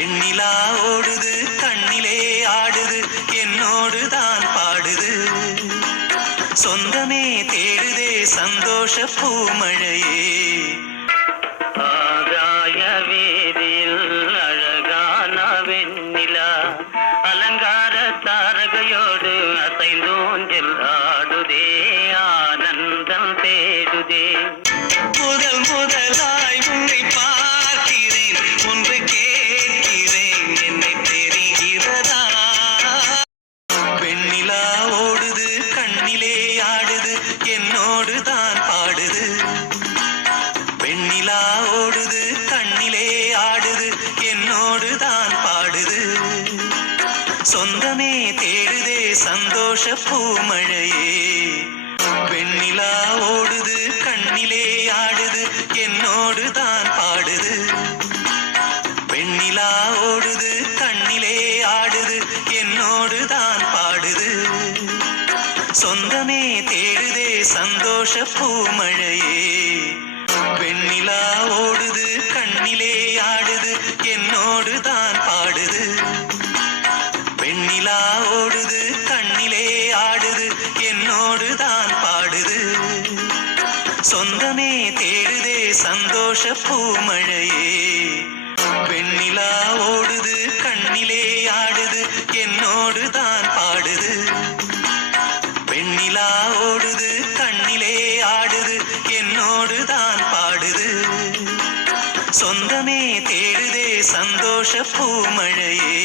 வெண்ணிலா ஓடுது கண்ணிலே ஆடுது என்னோடு தான் பாடுது. சொந்தமே தேடுதே சந்தோஷ பூமழையே. ஆகாய வேதியில் அழகான வெண்ணிலா அலங்கார தாரகையோடு அசைந்தோஞ்சல் ஆடுதே ஆனந்தம் தேடுதே. முதல் முதல் கண்ணிலே ஆடுது என்னோடு தான் பாடுது. வெண்ணிலா ஓடுது கண்ணிலே ஆடுது என்னோடு தான் பாடுது. சொந்தமே தேடுதே சந்தோஷ பூமழையே. வெண்ணிலா ஓடுது கண்ணிலே ஆடுது என்னோடு தான் பாடுது. வெண்ணிலா ஓடுது கண்ணிலே ஆடுது என்னோடு சொந்தமே தேடுதே சந்தோஷ பூமழையே. வெண்ணிலா ஓடுது கண்ணிலே ஆடுது என்னோடு தான் பாடுது. வெண்ணிலா ஓடுது கண்ணிலே ஆடுது என்னோடு தான் பாடுது. சொந்தமே தேடுதே சந்தோஷ பூமழையே. வெண்ணிலா ஓடுது கண்ணிலே ஆடுது என் சொந்தமே தேடுதே சந்தோஷ பூமழையே.